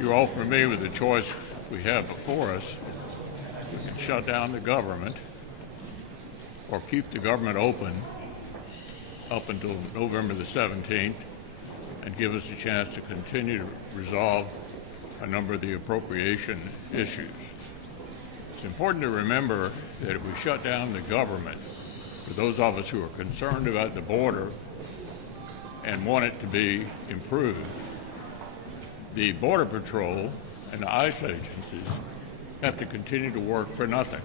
You're all familiar with the choice we have before us. We can shut down the government or keep the government open up until November the 17th and give us a chance to continue to resolve a number of the appropriation issues. It's important to remember that if we shut down the government, for those of us who are concerned about the border and want it to be improved, the Border Patrol and the ICE agencies have to continue to work for nothing.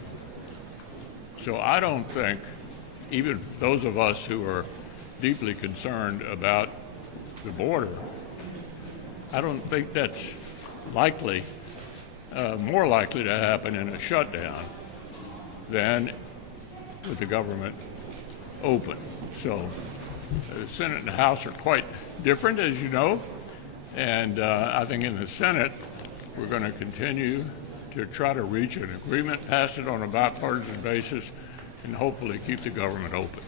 So I don't think, even those of us who are deeply concerned about the border, I don't think that's likely, more likely to happen in a shutdown than with the government open. So the Senate and the House are quite different, as you know, and I think in the Senate we're going to continue to try to reach an agreement, pass it on a bipartisan basis, and hopefully keep the government open.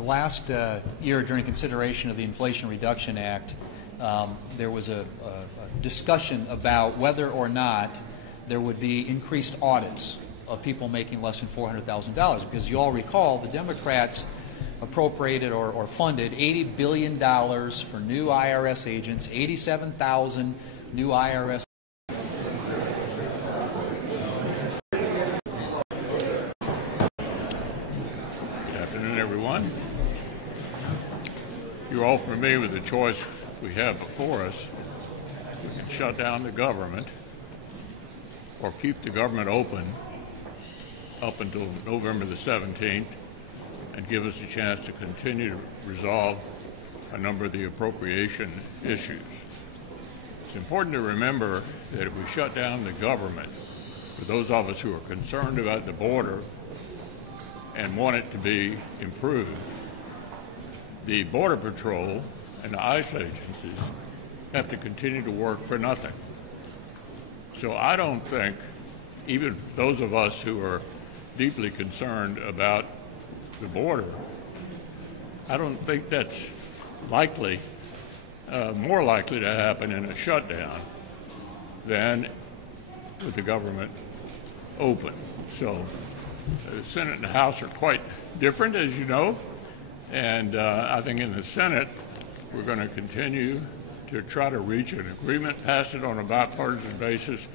Last year, during consideration of the Inflation Reduction Act, there was a discussion about whether or not there would be increased audits of people making less than $400,000. Because you all recall, the Democrats appropriated or funded $80 billion for new IRS agents, 87,000 new IRS. Good afternoon, everyone. You're all familiar with the choice we have before us. We can shut down the government or keep the government open up until November the 17th and give us a chance to continue to resolve a number of the appropriation issues. It's important to remember that if we shut down the government, for those of us who are concerned about the border and want it to be improved, the Border Patrol and the ICE agencies have to continue to work for nothing. So I don't think, even those of us who are deeply concerned about the border, I don't think that's likely, more likely to happen in a shutdown than with the government open. So the Senate and the House are quite different, as you know, and I think in the Senate we're going to continue to try to reach an agreement, pass it on a bipartisan basis,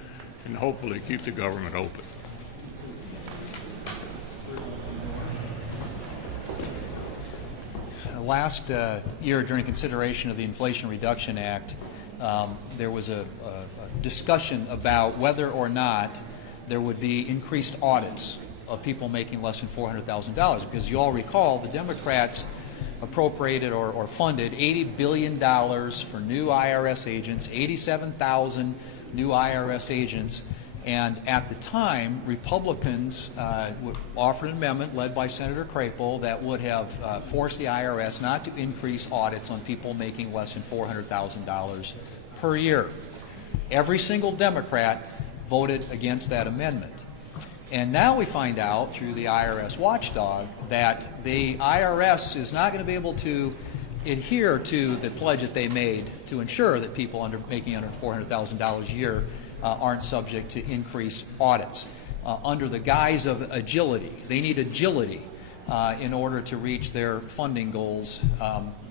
and hopefully keep the government open. Last year, during consideration of the Inflation Reduction Act, there was a discussion about whether or not there would be increased audits of people making less than $400,000. Because you all recall, the Democrats appropriated or funded $80 billion for new IRS agents, 87,000 new IRS agents. And at the time, Republicans offered an amendment led by Senator Crapo that would have forced the IRS not to increase audits on people making less than $400,000 per year. Every single Democrat voted against that amendment. And now we find out through the IRS watchdog that the IRS is not going to be able to adhere to the pledge that they made to ensure that people making under $400,000 a year aren't subject to increased audits. Under the guise of agility, they need agility in order to reach their funding goals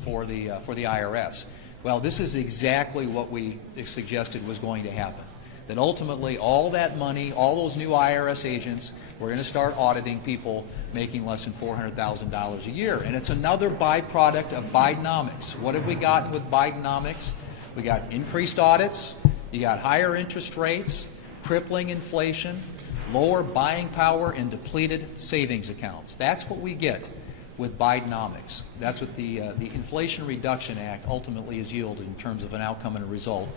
for the IRS. Well, this is exactly what we suggested was going to happen. That ultimately all that money, all those new IRS agents, we're going to start auditing people making less than $400,000 a year. And it's another byproduct of Bidenomics. What have we gotten with Bidenomics? We got increased audits, you got higher interest rates, crippling inflation, lower buying power, and depleted savings accounts. That's what we get with Bidenomics. That's what the Inflation Reduction Act ultimately has yielded in terms of an outcome and a result,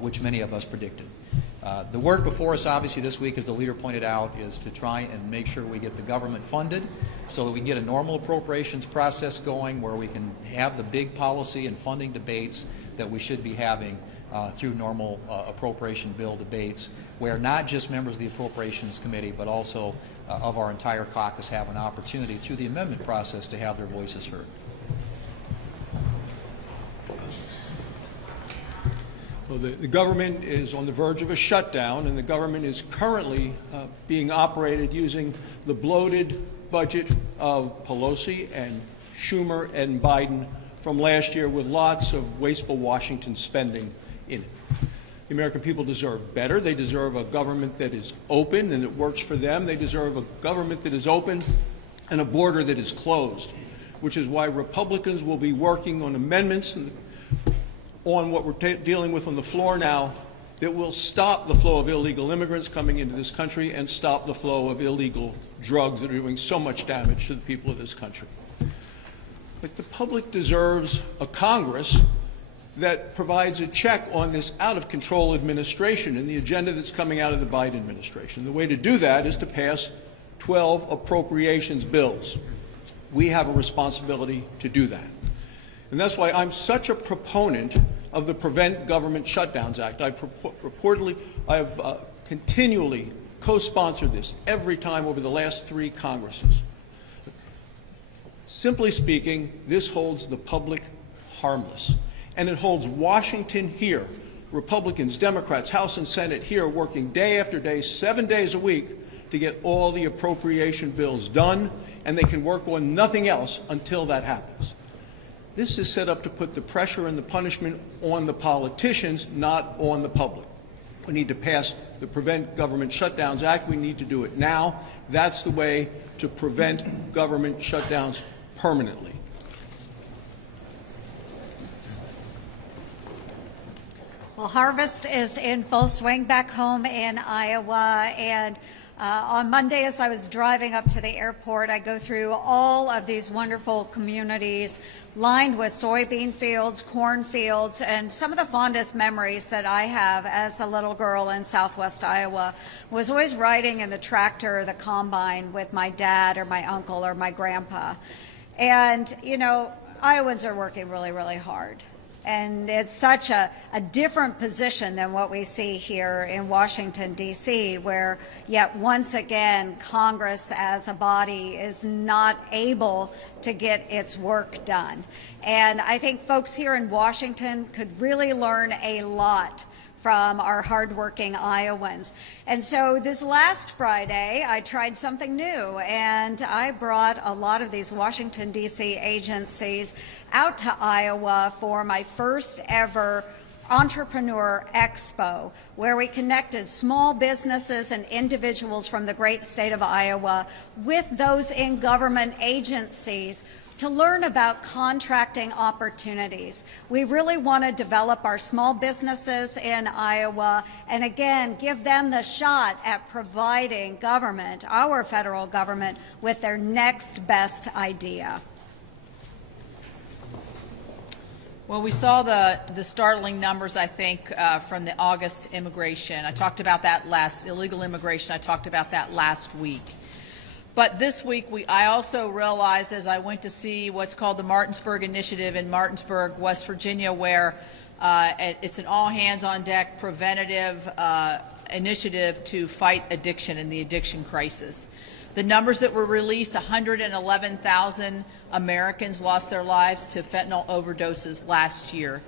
which many of us predicted. The work before us, obviously, this week, as the leader pointed out, is to try and make sure we get the government funded so that we can get a normal appropriations process going where we can have the big policy and funding debates that we should be having through normal appropriation bill debates, where not just members of the Appropriations Committee, but also of our entire caucus have an opportunity through the amendment process to have their voices heard. Well, the government is on the verge of a shutdown, and the government is currently being operated using the bloated budget of Pelosi and Schumer and Biden from last year, with lots of wasteful Washington spending in it. The American people deserve better. They deserve a government that is open and that works for them. They deserve a government that is open and a border that is closed, which is why Republicans will be working on amendments on what we're dealing with on the floor now that will stop the flow of illegal immigrants coming into this country and stop the flow of illegal drugs that are doing so much damage to the people of this country. But the public deserves a Congress that provides a check on this out-of-control administration and the agenda that's coming out of the Biden administration. The way to do that is to pass 12 appropriations bills. We have a responsibility to do that. And that's why I'm such a proponent of the Prevent Government Shutdowns Act. I've continually co-sponsored this every time over the last 3 Congresses. Simply speaking, this holds the public harmless. And it holds Washington here, Republicans, Democrats, House and Senate here, working day after day, 7 days a week, to get all the appropriation bills done, and they can work on nothing else until that happens. This is set up to put the pressure and the punishment on the politicians, not on the public. We need to pass the Prevent Government Shutdowns Act. We need to do it now. That's the way to prevent government shutdowns permanently. Well, harvest is in full swing back home in Iowa, and on Monday as I was driving up to the airport, I go through all of these wonderful communities lined with soybean fields, corn fields, and some of the fondest memories that I have as a little girl in southwest Iowa was always riding in the tractor or the combine with my dad or my uncle or my grandpa. And, you know, Iowans are working really, really hard. And it's such a different position than what we see here in Washington, D.C., where yet once again Congress as a body is not able to get its work done. And I think folks here in Washington could really learn a lot from our hardworking Iowans. And so this last Friday, I tried something new, and I brought a lot of these Washington, D.C. agencies out to Iowa for my first ever Entrepreneur Expo, where we connected small businesses and individuals from the great state of Iowa with those in government agencies to learn about contracting opportunities. We really want to develop our small businesses in Iowa and again give them the shot at providing government, our federal government, with their next best idea. Well, we saw the startling numbers, I think, from the August immigration. I talked about that illegal immigration. I talked about that last week. But this week, I also realized as I went to see what's called the Martinsburg Initiative in Martinsburg, West Virginia, where it's an all-hands-on-deck preventative initiative to fight addiction and the addiction crisis. The numbers that were released, 111,000 Americans lost their lives to fentanyl overdoses last year.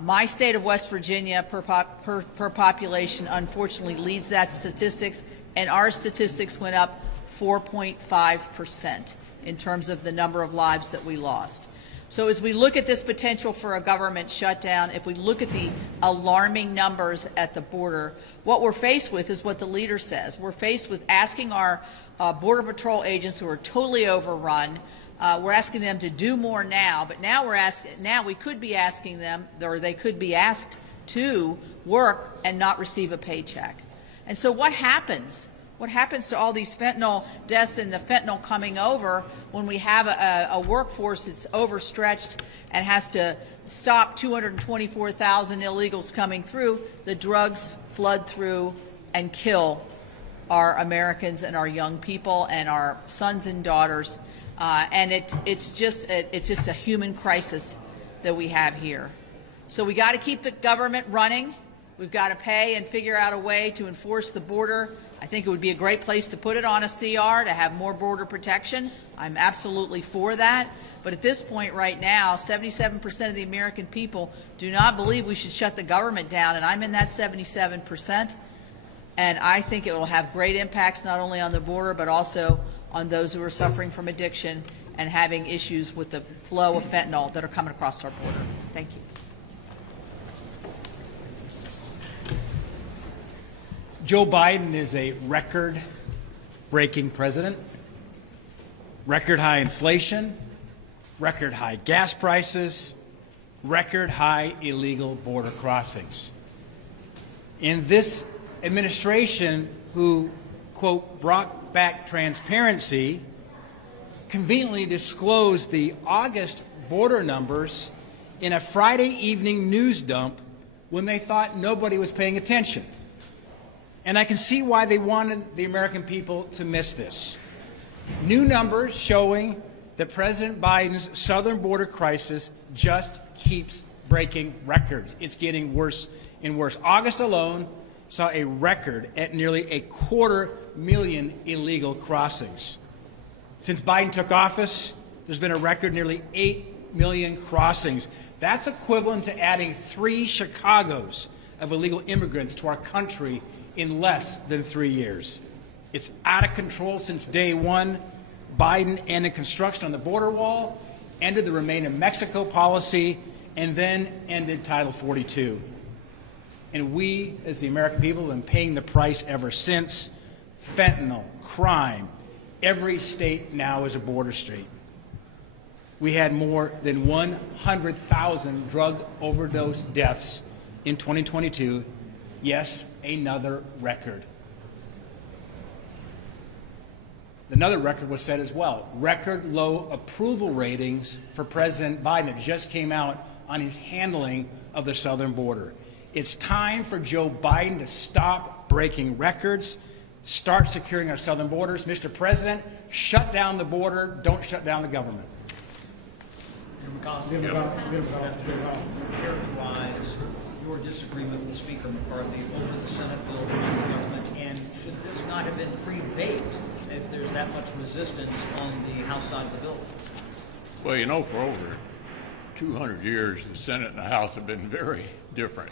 My state of West Virginia, per population, unfortunately leads that statistics, and our statistics went up 4.5% in terms of the number of lives that we lost. So as we look at this potential for a government shutdown, if we look at the alarming numbers at the border, what we're faced with is what the leader says. We're faced with asking our Border Patrol agents who are totally overrun, we're asking them to do more now, but now we could be asking them, or they could be asked to work and not receive a paycheck. And so what happens? What happens to all these fentanyl deaths and the fentanyl coming over when we have a workforce that's overstretched and has to stop 224,000 illegals coming through? The drugs flood through and kill our Americans and our young people and our sons and daughters, and it's just a human crisis that we have here. So we got to keep the government running. We've got to pay and figure out a way to enforce the border. I think it would be a great place to put it on a CR to have more border protection. I'm absolutely for that. But at this point right now, 77% of the American people do not believe we should shut the government down, and I'm in that 77%. And I think it will have great impacts not only on the border, but also on those who are suffering from addiction and having issues with the flow of fentanyl that are coming across our border. Thank you. Joe Biden is a record-breaking president. Record high inflation, record high gas prices, record high illegal border crossings. In this administration, who, quote, brought back transparency, conveniently disclosed the August border numbers in a Friday evening news dump when they thought nobody was paying attention. And I can see why they wanted the American people to miss this. New numbers showing that President Biden's southern border crisis just keeps breaking records. It's getting worse and worse. August alone saw a record at nearly 250,000 illegal crossings. Since Biden took office, there's been a record nearly 8 million crossings. That's equivalent to adding 3 Chicagos of illegal immigrants to our country in less than 3 years. It's out of control since day one. Biden ended construction on the border wall, ended the Remain in Mexico policy, and then ended Title 42. And we, as the American people, have been paying the price ever since. Fentanyl, crime. Every state now is a border state. We had more than 100,000 drug overdose deaths in 2022. Yes, another record. Another record was set as well. Record low approval ratings for President Biden that just came out on his handling of the southern border. It's time for Joe Biden to stop breaking records, start securing our southern borders. Mr. President, shut down the border. Don't shut down the government. Characterize your disagreement with Speaker McCarthy over the Senate bill to the government, and should this not have been pre-baked if there's that much resistance on the House side of the bill? Well, you know, for over 200 years, the Senate and the House have been very different.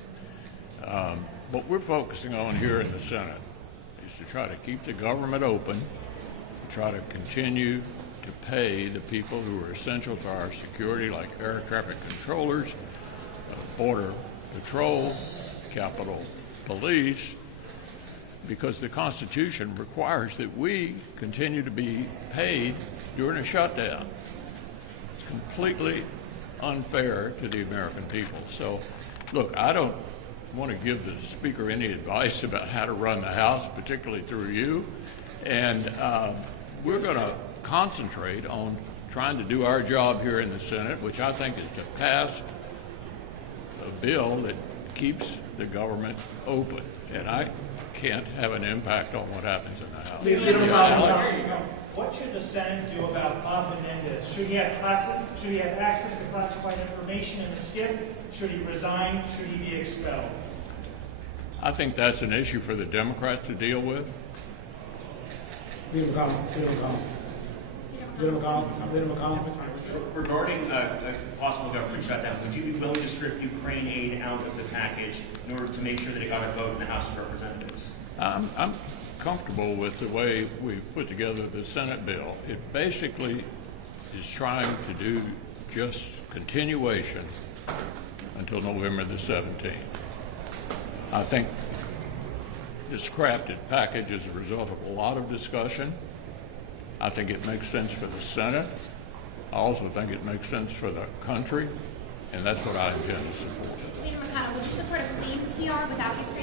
What we're focusing on here in the Senate is to try to keep the government open, to try to continue to pay the people who are essential to our security, like air traffic controllers, border patrol, Capitol Police, because the Constitution requires that we continue to be paid during a shutdown. It's completely unfair to the American people. So, look, I don't want to give the Speaker any advice about how to run the House, particularly through you, and we're going to concentrate on trying to do our job here in the Senate, which I think is to pass a bill that keeps the government open, and I can't have an impact on what happens in the House. What should the Senate do about Bob Menendez? Should he have access to classified information in the SCIF? Should he resign? Should he be expelled? I think that's an issue for the Democrats to deal with. Regarding a possible government shutdown, would you be willing to strip Ukraine aid out of the package in order to make sure that it got a vote in the House of Representatives? I'm comfortable with the way we put together the Senate bill. It basically is trying to do just continuation until November the 17th. I think this crafted package is a result of a lot of discussion. I think it makes sense for the Senate. I also think it makes sense for the country, and that's what I intend to support. Leader McConnell, would you support a clean CR without Ukraine?